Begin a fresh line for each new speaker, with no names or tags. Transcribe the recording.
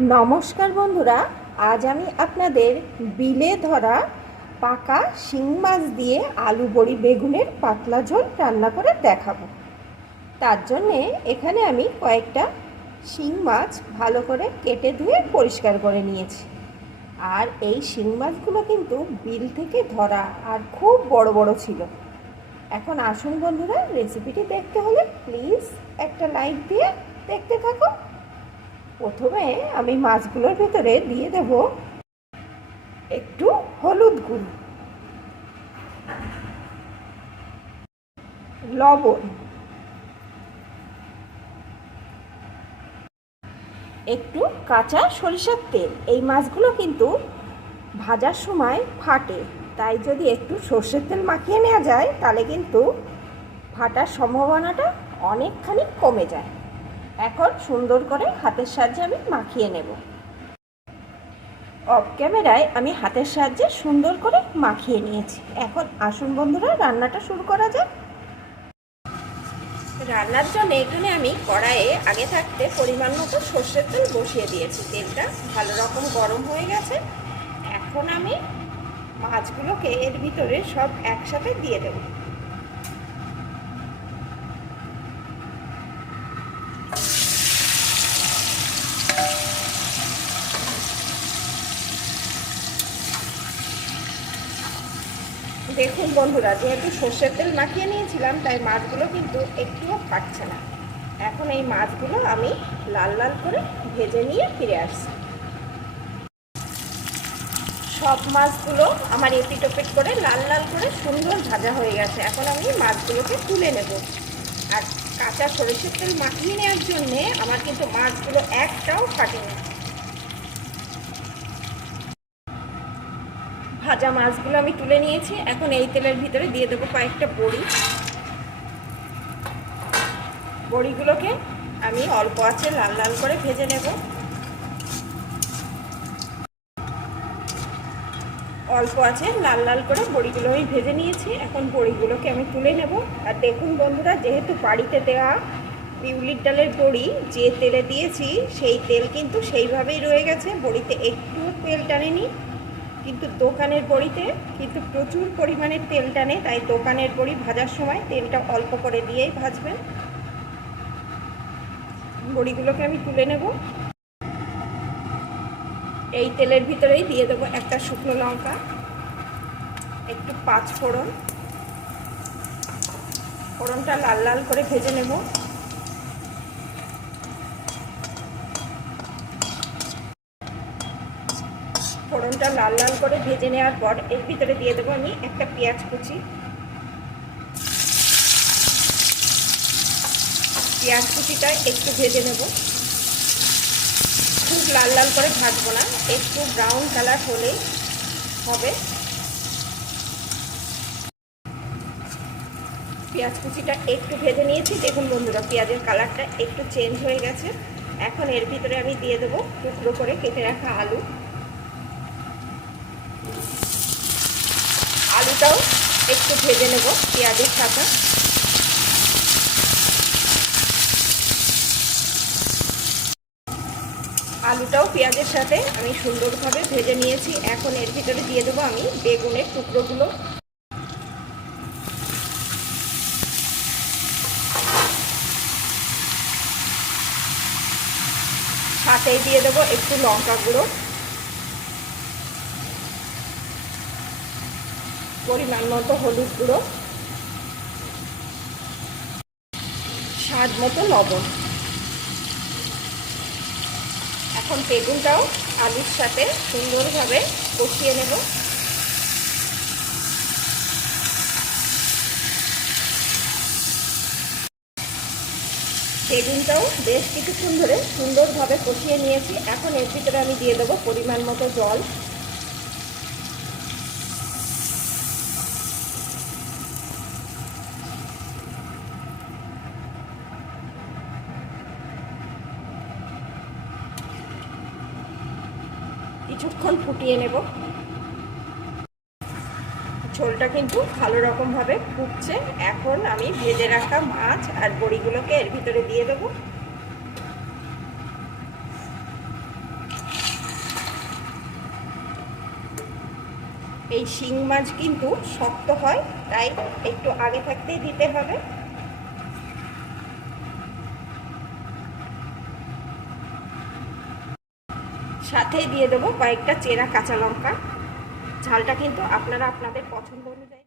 নমস্কার বন্ধুরা, আজ আমি আপনাদের বিলে ধরা পাকা শিং মাছ দিয়ে আলু বড়ি বেগুনের পাতলা ঝোল রান্না করে দেখাবো। তার জন্যে এখানে আমি কয়েকটা শিং মাছ ভালো করে কেটে ধুয়ে পরিষ্কার করে নিয়েছি। আর এই শিং মাছগুলো কিন্তু বিল থেকে ধরা আর খুব বড় বড় ছিল। এখন আসুন বন্ধুরা রেসিপিটি দেখতে হলে প্লিজ একটা লাইক দিয়ে দেখতে থাকো প্রথমে আমি মাছগুলোর ভিতরে দিয়ে দেব একটু হলুদ গুঁড়ো, লবণ, একটু কাঁচা সরিষার তেল। এই মাছগুলো কিন্তু ভাজার সময় ফাটে, তাই যদি একটু সর্ষের তেল মাখিয়ে নেওয়া যায়, তাহলে কিন্তু ফাটার সম্ভাবনাটা অনেকখানি কমে যায়। এখন সুন্দর করে হাতের সাহায্যে আমি মাখিয়ে নেব। অফ ক্যামেরায় আমি হাতের সাহায্যে সুন্দর করে মাখিয়ে নিয়েছি। এখন আসুন বন্ধুরা, রান্নাটা শুরু করা যাক। রান্নার জন্য এখানে আমি কড়াইয়ে আগে থাকতে পরিমাণ মতো সর্ষের তেল বসিয়ে দিয়েছি। তেলটা ভালো রকম গরম হয়ে গেছে। এখন আমি মাছগুলোকে এর ভিতরে সব একসাথে দিয়ে দেবো। দেখুন বন্ধুরা, যেহেতু সর্ষের তেল মাখিয়ে নিয়েছিলাম, তাই মাছগুলো কিন্তু একটুও ফাটছে না। এখন এই মাছগুলো আমি লাল লাল করে ভেজে নিয়ে ফিরে আসছি। সব মাছগুলো আমার এপিট ওপিট করে লাল লাল করে সুন্দর ভাজা হয়ে গেছে। এখন আমি মাছগুলোকে তুলে নেব। আর কাঁচা সরিষের তেল মাখিয়ে নেওয়ার জন্যে আমার কিন্তু মাছগুলো একটাও ফাটেনি। ভাজা মাছগুলো আমি তুলে নিয়েছি। এখন এই তেলের ভিতরে দিয়ে দেবো কয়েকটা বড়ি। বড়িগুলোকে আমি অল্প আছে লাল লাল করে ভেজে নেব। অল্প আছে লাল লাল করে বড়িগুলো আমি ভেজে নিয়েছি। এখন বড়িগুলোকে আমি তুলে নেব। আর দেখুন বন্ধুরা, যেহেতু বাড়িতে দেওয়া বিউলির ডালের বড়ি, যে তেলে দিয়েছি, সেই তেল কিন্তু সেইভাবেই রয়ে গেছে। বড়িতে একটু তেল টানেনি। কিন্তু দোকানের বড়িতে কিন্তু প্রচুর পরিমাণে তেল টানে, তাই দোকানের বড়ি ভাজার সময় তেলটা অল্প করে দিয়েই ভাজবেন। বড়িগুলোকে আমি তুলে নেব। এই তেলের ভিতরেই দিয়ে দেবো একটা শুকনো লঙ্কা, একটু পাঁচ ফোড়ন। ফোড়নটা লাল লাল করে ভেজে নেব। ফোড়নটা লাল লাল করে ভেজে নেওয়ার পর এর ভিতরে দিয়ে দেবো আমি একটা পেঁয়াজ কুচি। পেঁয়াজ কুচিটা একটু ভেজে নেব। খুব লাল লাল করে ভাজবো না, একটু ব্রাউন কালার হলেই হবে। পেঁয়াজ কুচিটা একটু ভেজে নিয়েছি। দেখুন বন্ধুরা, পেঁয়াজের কালারটা একটু চেঞ্জ হয়ে গেছে। এখন এর ভিতরে আমি দিয়ে দেবো টুকরো করে কেটে রাখা আলু। আলুটাও একটু ভেজে নেব, পেঁয়াজের সাথে আলুটাও পেঁয়াজের সাথে আমি সুন্দরভাবে ভেজে নিয়েছি। এখন এর ভিতরে দিয়ে দেবো আমি বেগুনের টুকরোগুলো। সাথেই দিয়ে দেবো একটু লঙ্কা গুঁড়ো পরিমাণ মতো হলুদ গুঁড়ো, স্বাদ মতো লবণ। এখন বেগুনটাও আলুর সাথে সুন্দরভাবে কষিয়ে নেব। বেগুনটাও বেশ কিছুক্ষণ ধরে সুন্দরভাবে কষিয়ে নিয়েছি। এখন এর ভিতরে আমি দিয়ে দেবো পরিমাণ মতো জল। কিছুক্ষণ ফুটিয়ে নেব। ঝোলটা কিন্তু ভালো রকমভাবে ফুটছে। এখন আমি ভেজে রাখা মাছ আর বড়িগুলোকে এর ভিতরে দিয়ে দেবো। এই শিং মাছ কিন্তু শক্ত হয়, তাই একটু আগে থাকতেই দিতে হবে। সাথে দিয়ে দেবো কয়েকটা চেরা কাঁচা লঙ্কা। ঝালটা কিন্তু আপনারা আপনাদের পছন্দ অনুযায়ী